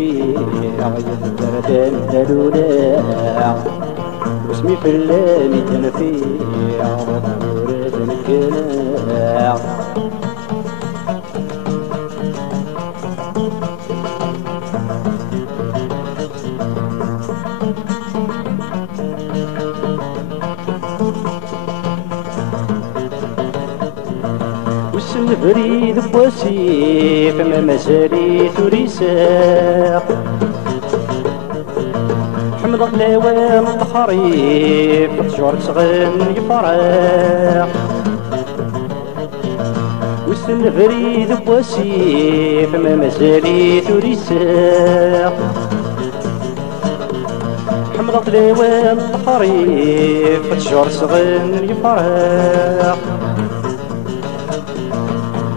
يتنفيع يتردد دلولا واسمي فلان يتنفيع ورد الكناع والسن بريد بواسي فما مسالي تريساق حمد قلاوان الخريف تجور تغن يفرق والسن بريد بواسي فما مسالي تريساق حمد قلاوان الخريف تجور تغن يفرق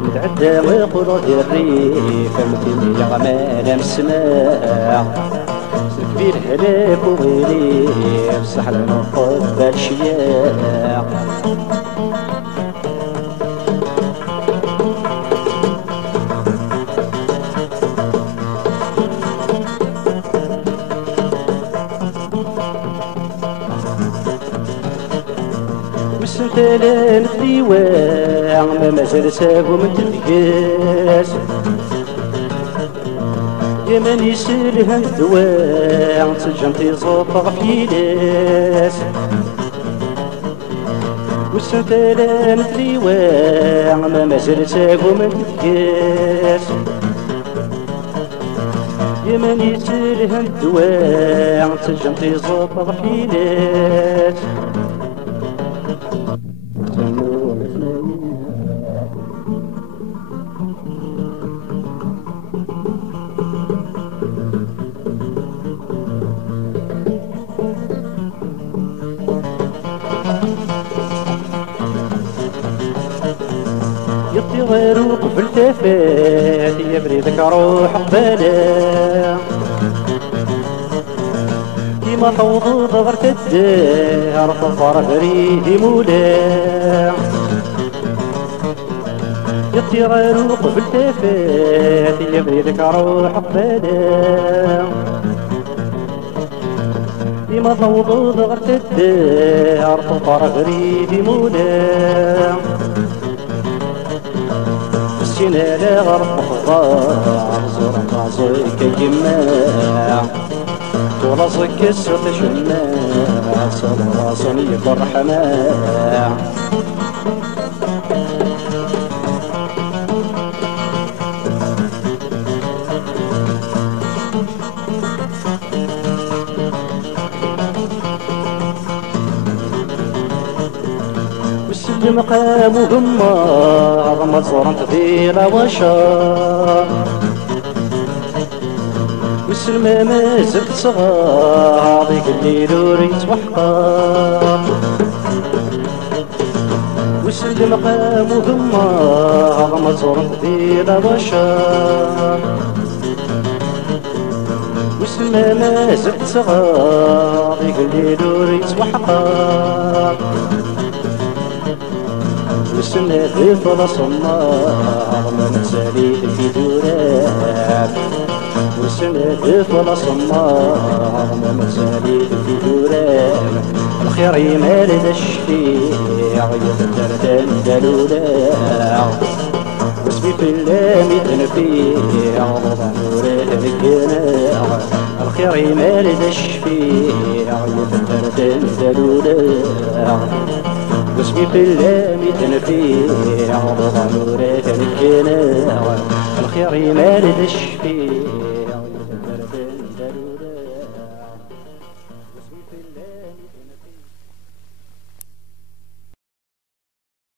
متعدى ويقول الريف متين يا غمال السماء كبير هلاك وغيري بسحل نقض بالشياع والسنتالان الديوان ما مازال ساقو من تلقاس يا من يسلها الدواء تسجن تزوطغ في ناس والسنتالان الديوان ما مازال ساقو من تلقاس يا من يسلها الدواء تسجن تزوطغ في ناس يطي غير وقف التفات يبريدك روح قباله كيما توض ضغرت الدار تظهر بريدي مولا يطي غير وقف التفات يبريدك روح قباله كيما توض ضغرت الدار تظهر بريدي مولا سينا لا غرب خضار زور راسك جماع وراسك السوط جماع صار راسني بالرحماع مقام وهما مزورن تدير وشا والسلمى مازلت صغار ذيك الليل وريت وحقا والسلم مقام وهما مزورن تدير وشا والسلمى مازلت صغار ذيك الليل وريت وحقا والسنة في فلس النار ما نسالي في دورات والسنة في فلس النار ما نسالي في دورات الخير يمال ذا الشفيع يتدردن دلولا واسمي في اللام يتنفيع وضع نوره بالقناع الخير يمال ذا الشفيع يتدردن دلولا واسمي في اللام يتنفيع وضع نوره بالقناع الخير يمال ذا الشفيع